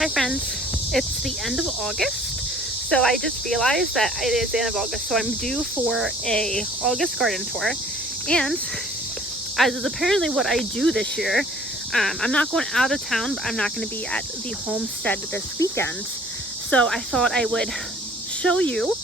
Hi friends, it's the end of August, so I just realized that it is the end of August, so I'm due for a August garden tour, and as is apparently what I do this year, I'm not going out of town, but I'm not going to be at the homestead this weekend, so I thought I would show you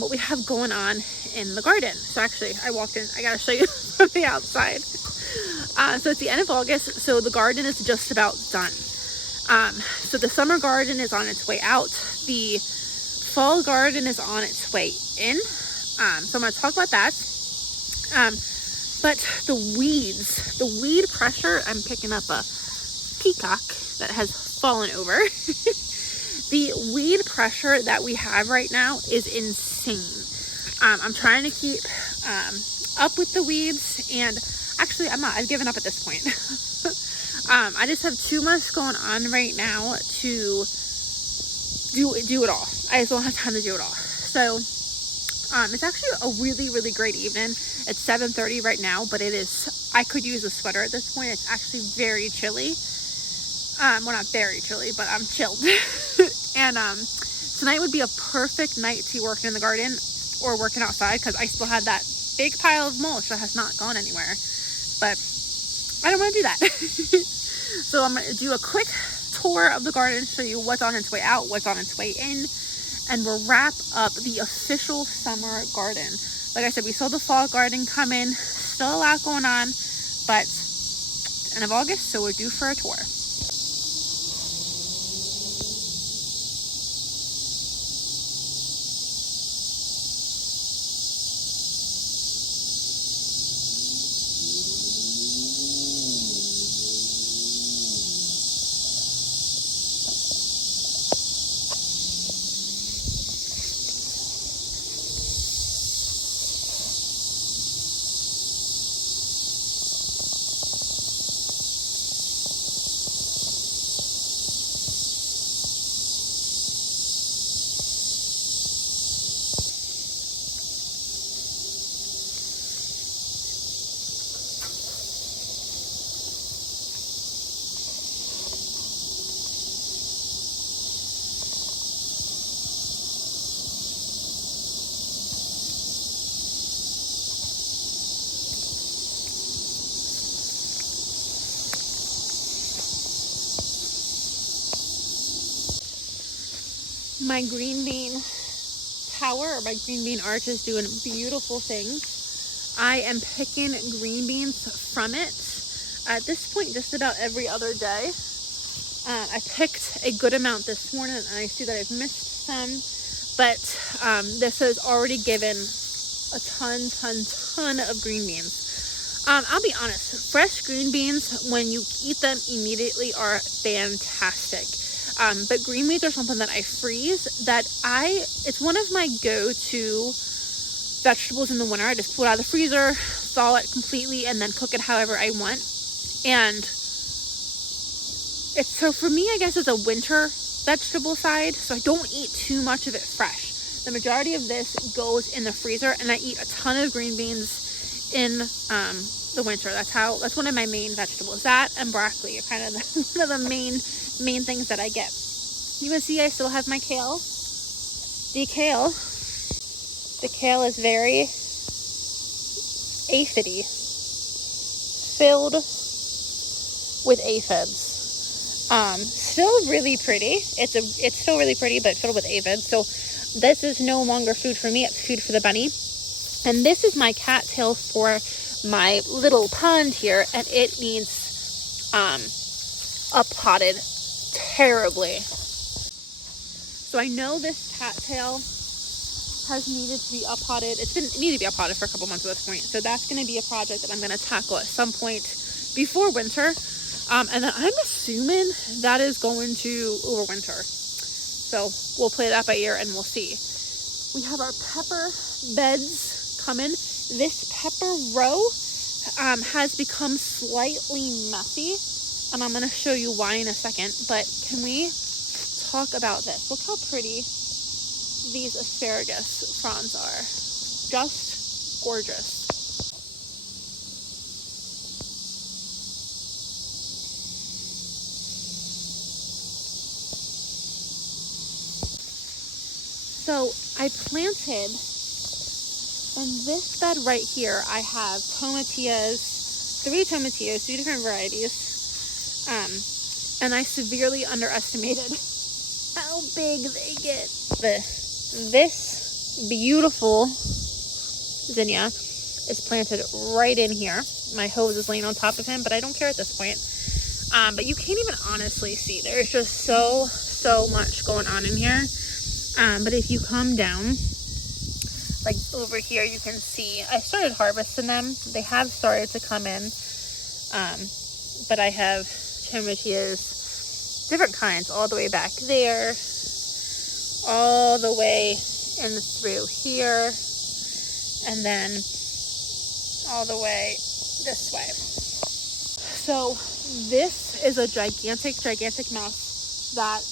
what we have going on in the garden. So actually, I walked in, I gotta show you from the outside. So it's the end of August, so the garden is just about done. So the summer garden is on its way out. The fall garden is on its way in. So I'm going to talk about that. But the weed pressure, I'm picking up a peacock that has fallen over. The weed pressure that we have right now is insane. I'm trying to keep up with the weeds, and actually I'm not. I've given up at this point. I just have too much going on right now to do it all. I just don't have time to do it all. So it's actually a really great evening. It's 7:30 right now, but it is, I could use a sweater at this point. It's actually very chilly. Well, not very chilly, but I'm chilled. And tonight would be a perfect night to be working in the garden or working outside, because I still have that big pile of mulch that has not gone anywhere. But I don't want to do that. So I'm going to do a quick tour of the garden, show you what's on its way out, what's on its way in, and we'll wrap up the official summer garden. Like I said, we saw the fall garden come in, still a lot going on, but it's end of August, so we're due for a tour. My green bean tower, or my green bean arch, is doing beautiful things. I am picking green beans from it at this point just about every other day. I picked a good amount this morning, and I see that I've missed some, but this has already given a ton of green beans. I'll be honest, fresh green beans, when you eat them immediately, are fantastic. But green beans are something that I freeze, it's one of my go-to vegetables in the winter. I just pull it out of the freezer, thaw it completely, and then cook it however I want. And so for me, I guess it's a winter vegetable side, so I don't eat too much of it fresh. The majority of this goes in the freezer, and I eat a ton of green beans in the winter. That's one of my main vegetables. That and broccoli are kind of one of the main things that I get. You can see I still have my kale. The kale is very aphidy, filled with aphids. Still really pretty. It's still really pretty, but filled with aphids. So this is no longer food for me. It's food for the bunny. And this is my cattail for my little pond here, and it needs uppotted terribly. So I know this cattail has needed to be uppotted. It needed to be uppotted for a couple months at this point. So that's going to be a project that I'm going to tackle at some point before winter. And then I'm assuming that is going to overwinter. So we'll play that by ear and we'll see. We have our pepper beds coming. This pepper row has become slightly messy, and I'm going to show you why in a second. But can we talk about this? Look how pretty these asparagus fronds are. Just gorgeous. So I planted in this bed right here. I have tomatillas, 3 tomatillas, 2 different varieties. And I severely underestimated how big they get. This beautiful zinnia is planted right in here. My hose is laying on top of him, but I don't care at this point. But you can't even honestly see. There's just so much going on in here. But if you come down, like over here, you can see I started harvesting them. They have started to come in. But I have tomatillas, different kinds, all the way back there, all the way in through here, and then all the way this way. So this is a gigantic mess that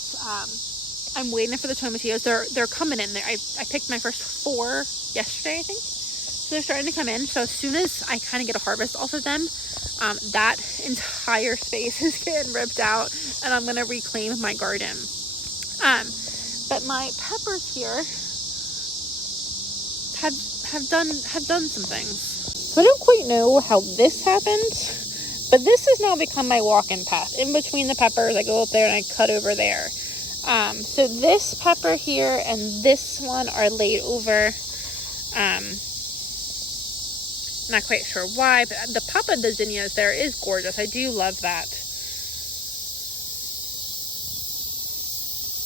I'm waiting for the tomatillas. They're coming in there. I picked my first 4 yesterday, I think. So they're starting to come in. So as soon as I kind of get a harvest off of them, that entire space is getting ripped out, and I'm gonna reclaim my garden. But my peppers here have done some things. So I don't quite know how this happened, but this has now become my walking path. In between the peppers, I go up there and I cut over there. So this pepper here and this one are laid over. Not quite sure why, but the Papa de Zinnias there is gorgeous. I do love that.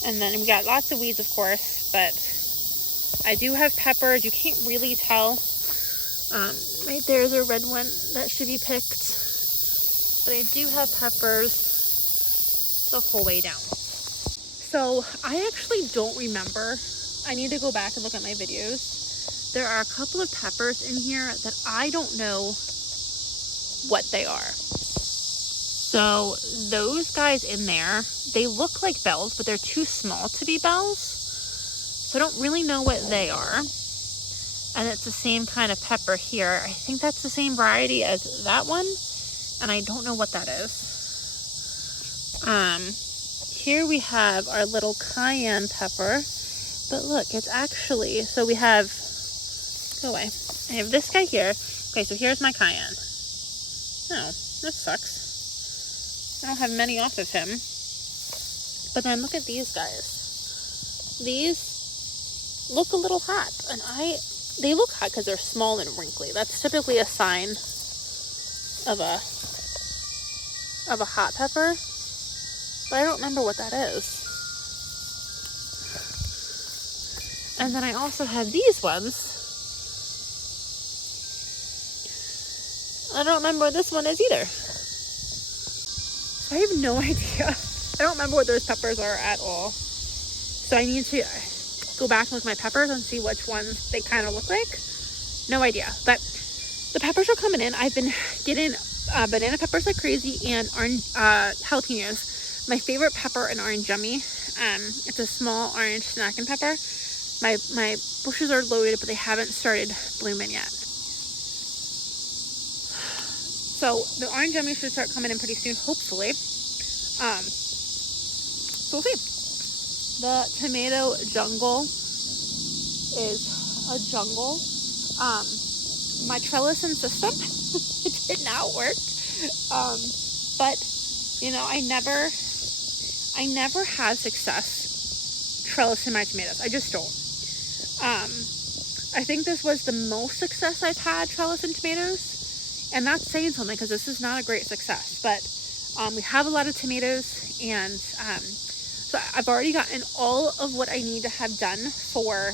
And then we got lots of weeds, of course, but I do have peppers. You can't really tell. Right there's a red one that should be picked. But I do have peppers the whole way down. So I actually don't remember. I need to go back and look at my videos. There are a couple of peppers in here that I don't know what they are. So those guys in there, they look like bells, but they're too small to be bells. So I don't really know what they are. And it's the same kind of pepper here. I think that's the same variety as that one. And I don't know what that is. Here we have our little cayenne pepper. But look, it's actually, so we have, go away. I have this guy here. Okay, so here's my cayenne. Oh, that sucks. I don't have many off of him. But then look at these guys. These look a little hot. And they look hot because they're small and wrinkly. That's typically a sign of a hot pepper. But I don't remember what that is. And then I also have these ones. I don't remember what this one is either. So I have no idea. I don't remember what those peppers are at all. So I need to go back and look at my peppers and see which ones they kind of look like. No idea. But the peppers are coming in. I've been getting banana peppers like crazy and orange jalapenos. My favorite pepper, an orange yummy. It's a small orange snacking pepper. My bushes are loaded, but they haven't started blooming yet. So the orange yummy should start coming in pretty soon, hopefully. So we'll see. The tomato jungle is a jungle. My trellising system, it did not work. But you know, I never have success trellising my tomatoes. I just don't. I think this was the most success I've had trellising tomatoes. And that's saying something because this is not a great success. But we have a lot of tomatoes, and so I've already gotten all of what I need to have done for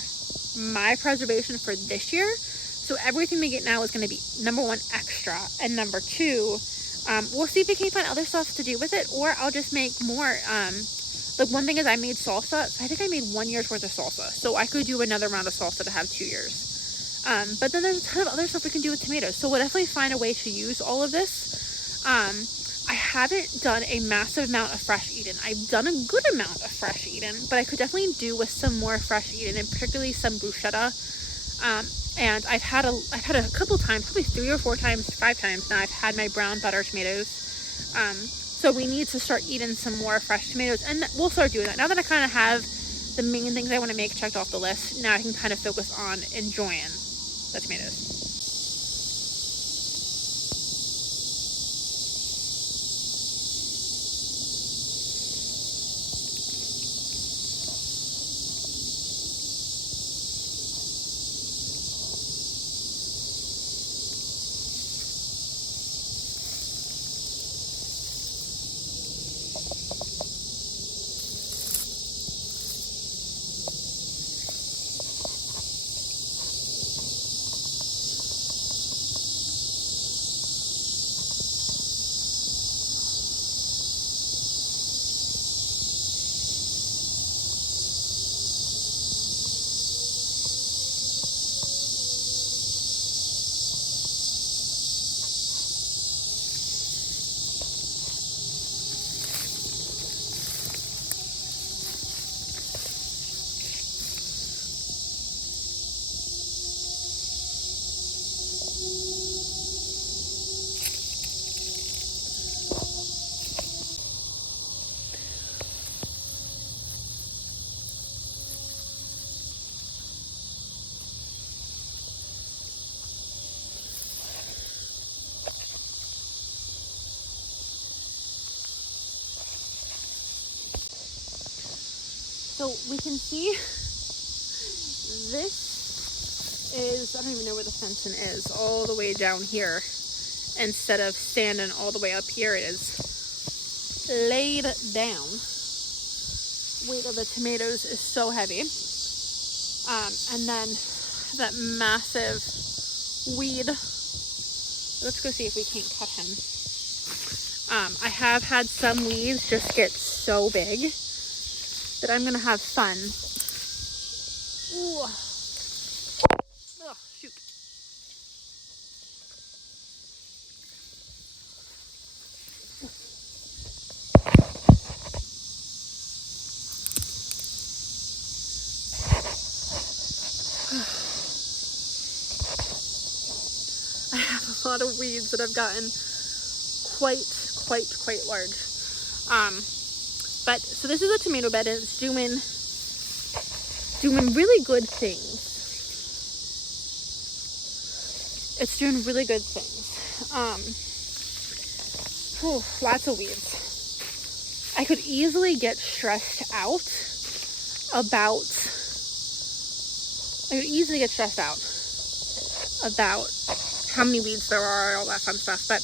my preservation for this year. So everything we get now is going to be, number 1, extra, and number 2, we'll see if we can find other stuff to do with it, or I'll just make more. Like one thing is I made salsa. So I think I made 1 year's worth of salsa. So I could do another round of salsa to have 2 years. But then there's a ton of other stuff we can do with tomatoes. So we'll definitely find a way to use all of this. I haven't done a massive amount of fresh Eden. I've done a good amount of fresh Eden, but I could definitely do with some more fresh Eden, and particularly some bruschetta. And I've had a couple times, probably 3 or 4 times, 5 times now, I've had my brown butter tomatoes. So we need to start eating some more fresh tomatoes, and we'll start doing that. Now that I kind of have the main things I want to make checked off the list. Now I can kind of focus on enjoying the tomatoes. So we can see this is, I don't even know where the fencing is, all the way down here. Instead of standing all the way up here, it is laid down. Weight of the tomatoes is so heavy. And then that massive weed. Let's go see if we can't cut him. I have had some weeds just get so big that I'm gonna have fun. Ooh. Oh, shoot. I have a lot of weeds that have gotten quite large. But so this is a tomato bed, and it's doing really good things. It's doing really good things. Lots of weeds. I could easily get stressed out about how many weeds there are, all that fun stuff. But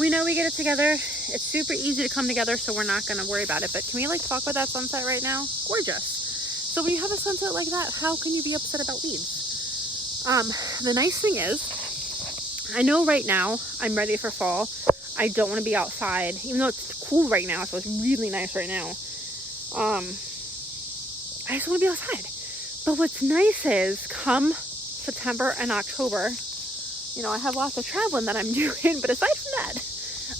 we know we get it together. It's super easy to come together, so we're not going to worry about it. But can we talk about that sunset right now? Gorgeous. So when you have a sunset like that, how can you be upset about weeds? The nice thing is, I know right now I'm ready for fall. I don't want to be outside, even though it's cool right now, so it's really nice right now. I just want to be outside. But what's nice is, come September and October, I have lots of traveling that I'm doing, but aside from that,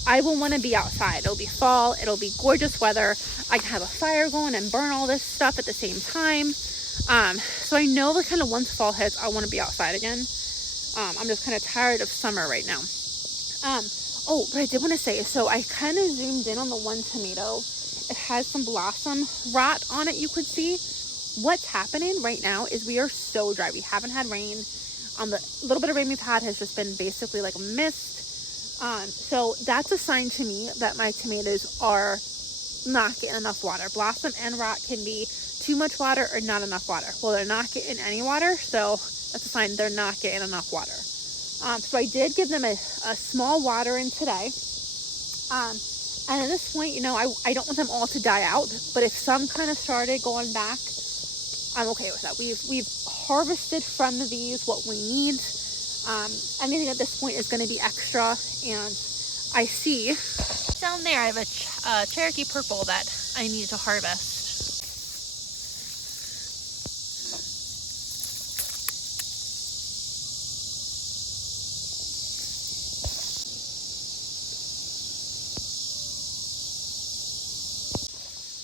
I will want to be outside. It'll be fall. It'll be gorgeous weather. I can have a fire going and burn all this stuff at the same time. So I know that kind of once fall hits, I want to be outside again. I'm just kind of tired of summer right now. Oh, but I did want to say, so I kind of zoomed in on the one tomato. It has some blossom rot on it, you could see. What's happening right now is we are so dry. We haven't had rain. The little bit of rain we've had has just been basically like a mist. So that's a sign to me that my tomatoes are not getting enough water. Blossom and rot can be too much water or not enough water. Well, they're not getting any water, so that's a sign they're not getting enough water. So I did give them a small watering today. And at this point, I don't want them all to die out, but if some kind of started going back, I'm okay with that. We've harvested from these what we need. Anything at this point is going to be extra. And I see down there I have a Cherokee purple that I need to harvest.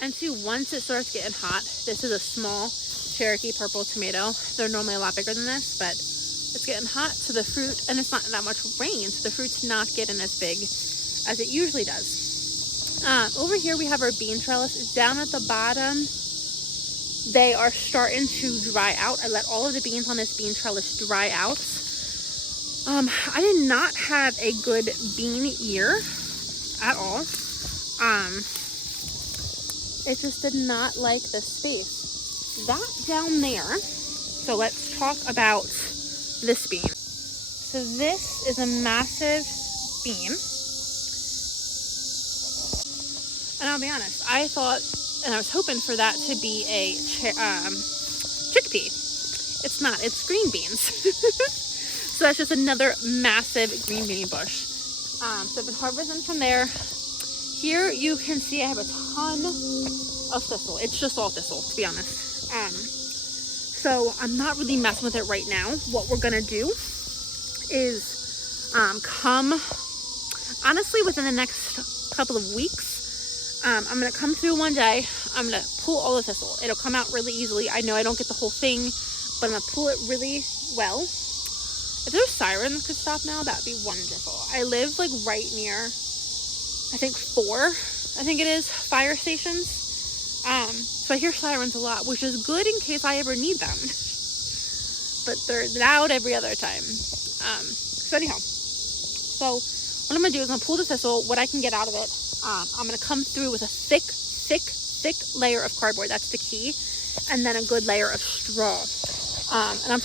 And see, once it starts getting hot, this is a small Cherokee purple tomato. They're normally a lot bigger than this, but it's getting hot, so the fruit, and it's not that much rain, so the fruit's not getting as big as it usually does. Over here we have our bean trellis. Down at the bottom, they are starting to dry out. I let all of the beans on this bean trellis dry out. I did not have a good bean year at all. It just did not like this space. That down there, so let's talk about this bean. So this is a massive bean. And I'll be honest, I thought, and I was hoping for that to be a chickpea. It's not, it's green beans. So that's just another massive green bean bush. So I've been harvesting from there. Here you can see I have a ton of thistle. It's just all thistle, to be honest. So I'm not really messing with it right now. What we're gonna do is come, honestly, within the next couple of weeks, I'm gonna come through one day. I'm gonna pull all the thistle. It'll come out really easily. I know I don't get the whole thing, but I'm gonna pull it really well. If those sirens could stop now, that'd be wonderful. I live like right near, I think 4, fire stations. So I hear sirens a lot, which is good in case I ever need them. But they're loud every other time. So anyhow, so what I'm gonna do is I'm gonna pull the thistle, what I can get out of it. I'm gonna come through with a thick layer of cardboard. That's the key. And then a good layer of straw. And I'm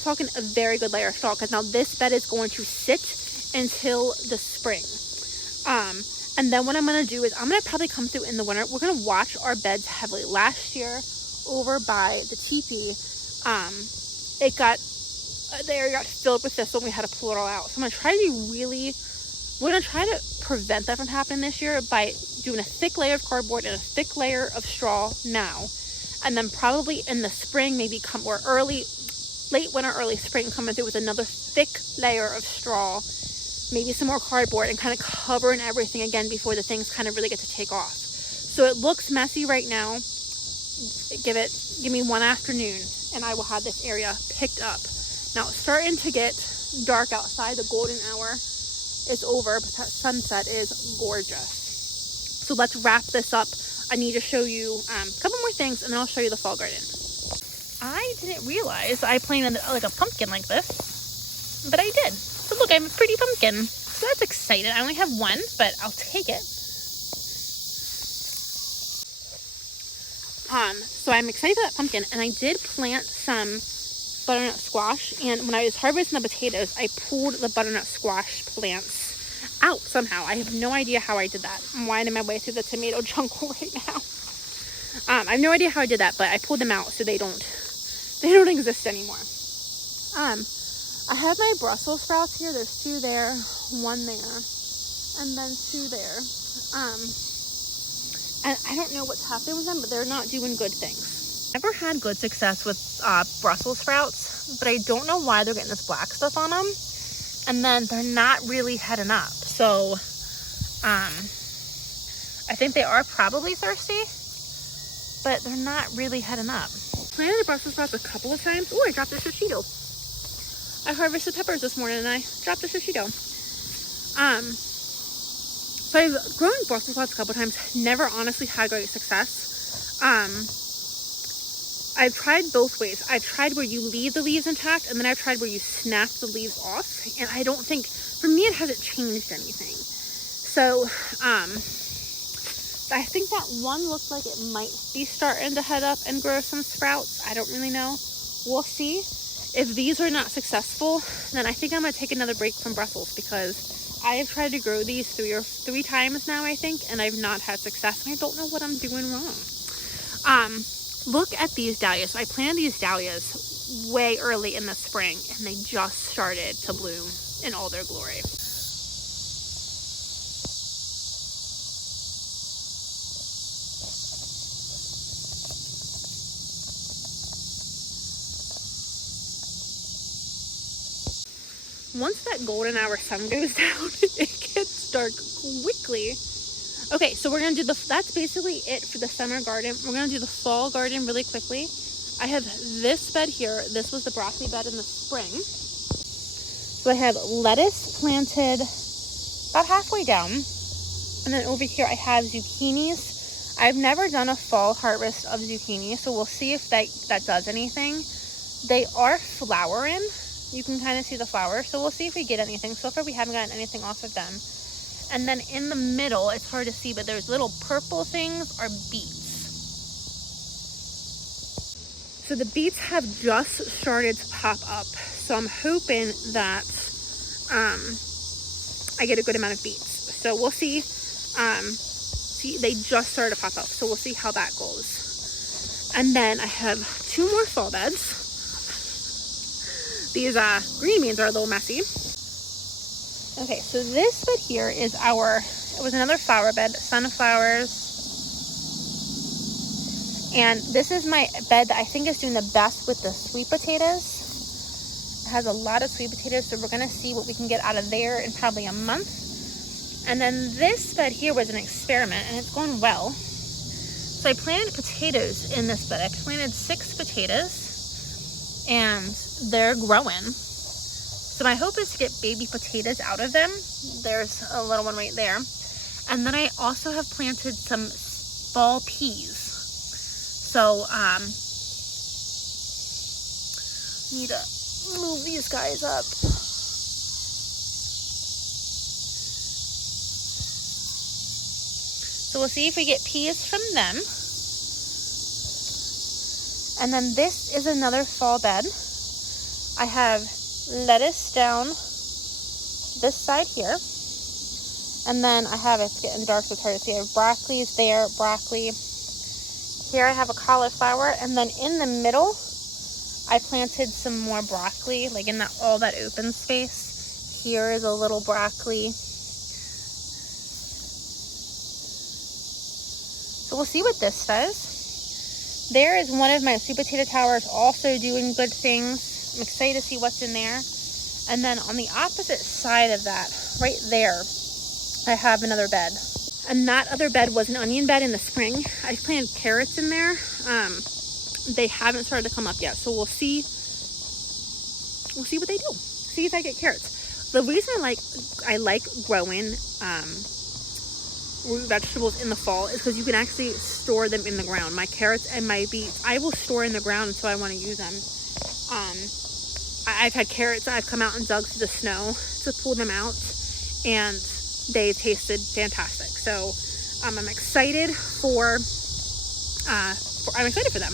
talking a very good layer of straw, because now this bed is going to sit until the spring. And then what I'm going to do is I'm going to probably come through in the winter. We're going to watch our beds heavily. Last year over by the teepee, the area got filled with thistle and we had to pull it all out. So I'm going to try to we're going to try to prevent that from happening this year by doing a thick layer of cardboard and a thick layer of straw now. And then probably in the spring, maybe late winter, early spring, coming through with another thick layer of straw, maybe some more cardboard, and kind of covering everything again before the things kind of really get to take off. So it looks messy right now. Give me one afternoon and I will have this area picked up. Now it's starting to get dark outside. The golden hour is over, but that sunset is gorgeous. So let's wrap this up. I need to show you a couple more things, and then I'll show you the fall garden. I didn't realize I planted like a pumpkin like this, but I did. So look, I have a pretty pumpkin. So that's exciting. I only have one, but I'll take it. So I'm excited for that pumpkin, and I did plant some butternut squash, and when I was harvesting the potatoes, I pulled the butternut squash plants out somehow. I have no idea how I did that. I'm winding my way through the tomato jungle right now. I have no idea how I did that, but I pulled them out so they don't exist anymore. I have my Brussels sprouts here. There's 2 there, 1 there, and then 2 there. And I don't know what's happening with them, but they're not doing good things. Never had good success with Brussels sprouts, but I don't know why they're getting this black stuff on them. And then they're not really heading up. So, I think they are probably thirsty, but they're not really heading up. Planted the Brussels sprouts a couple of times. Oh, I dropped a shishito. I harvested peppers this morning and I dropped a shishito. So I've grown Brussels sprouts a couple of times. Never honestly had great success. I've tried both ways. I've tried where you leave the leaves intact, and then I've tried where you snap the leaves off. And I don't think, for me, it hasn't changed anything. So, I think that one looks like it might be starting to head up and grow some sprouts. I don't really know. We'll see. If these are not successful, then I think I'm going to take another break from Brussels, because I have tried to grow these 3 times now, I think, and I've not had success. And I don't know what I'm doing wrong. Look at these dahlias. So I planted these dahlias way early in the spring, and they just started to bloom in all their glory. Once that golden hour sun goes down, it gets dark quickly. Okay, so we're gonna do that's basically it for the summer garden. We're gonna do the fall garden really quickly. I have this bed here. This was the broccoli bed in the spring. So I have lettuce planted about halfway down. And then over here I have zucchinis. I've never done a fall harvest of zucchini, so we'll see if that does anything. They are flowering. You can kind of see the flower, so we'll see if we get anything. So far we haven't gotten anything off of them. And then in the middle, it's hard to see, but those little purple things are beets. So the beets have just started to pop up. So I'm hoping that I get a good amount of beets. So we'll see. See, they just started to pop up, so we'll see how that goes. And then I have 2 more fall beds. These green beans are a little messy. Okay, so this bed here is it was another flower bed, sunflowers. And this is my bed that I think is doing the best with the sweet potatoes. It has a lot of sweet potatoes, so we're gonna see what we can get out of there in probably a month. And then this bed here was an experiment, and it's going well. So I planted potatoes in this bed. I planted 6 potatoes, and they're growing. So my hope is to get baby potatoes out of them. There's a little one right there. And then I also have planted some fall peas. So, need to move these guys up. So we'll see if we get peas from them. And then this is another fall bed. I have lettuce down this side here. And then I have, it's getting dark so it's hard to see, I have broccoli there, broccoli. Here I have a cauliflower, and then in the middle, I planted some more broccoli, like in all that open space. Here is a little broccoli. So we'll see what this does. There is one of my sweet potato towers also doing good things. I'm excited to see what's in there. And then on the opposite side of that, right there, I have another bed. And that other bed was an onion bed in the spring. I planted carrots in there. They haven't started to come up yet, so we'll see. We'll see what they do. See if I get carrots. The reason I like growing root vegetables in the fall is because you can actually store them in the ground. My carrots and my beets, I will store in the ground until I want to use them. I've had carrots that I've come out and dug through the snow to pull them out, and they tasted fantastic. So I'm excited for them.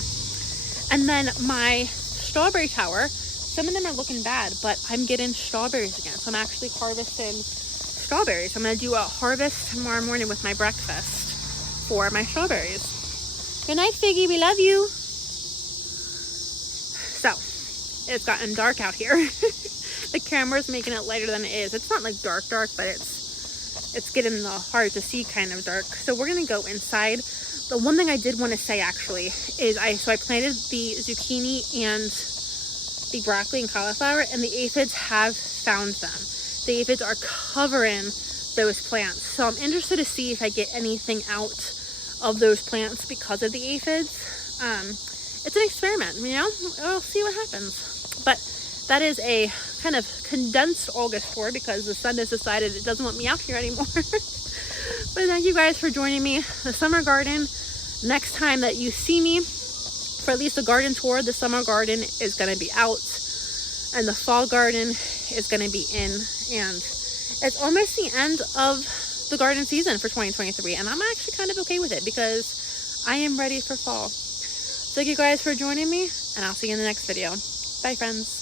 And then my strawberry tower, some of them are looking bad, but I'm getting strawberries again. So I'm actually harvesting strawberries. I'm going to do a harvest tomorrow morning with my breakfast for my strawberries. Good night, Figgy. We love you. So it's gotten dark out here. The camera's making it lighter than it is. It's not like dark, but it's getting the hard to see kind of dark. So we're gonna go inside. The one thing I did want to say actually is I planted the zucchini and the broccoli and cauliflower, and the aphids have found them. The aphids are covering those plants. So I'm interested to see if I get anything out of those plants because of the aphids. It's an experiment, you know, we'll see what happens. But that is a kind of condensed August tour because the sun has decided it doesn't want me out here anymore. But thank you guys for joining me. The summer garden, next time that you see me for at least a garden tour, the summer garden is going to be out and the fall garden is going to be in. And it's almost the end of the garden season for 2023, and I'm actually kind of okay with it because I am ready for fall. So thank you guys for joining me, and I'll see you in the next video. Bye, friends.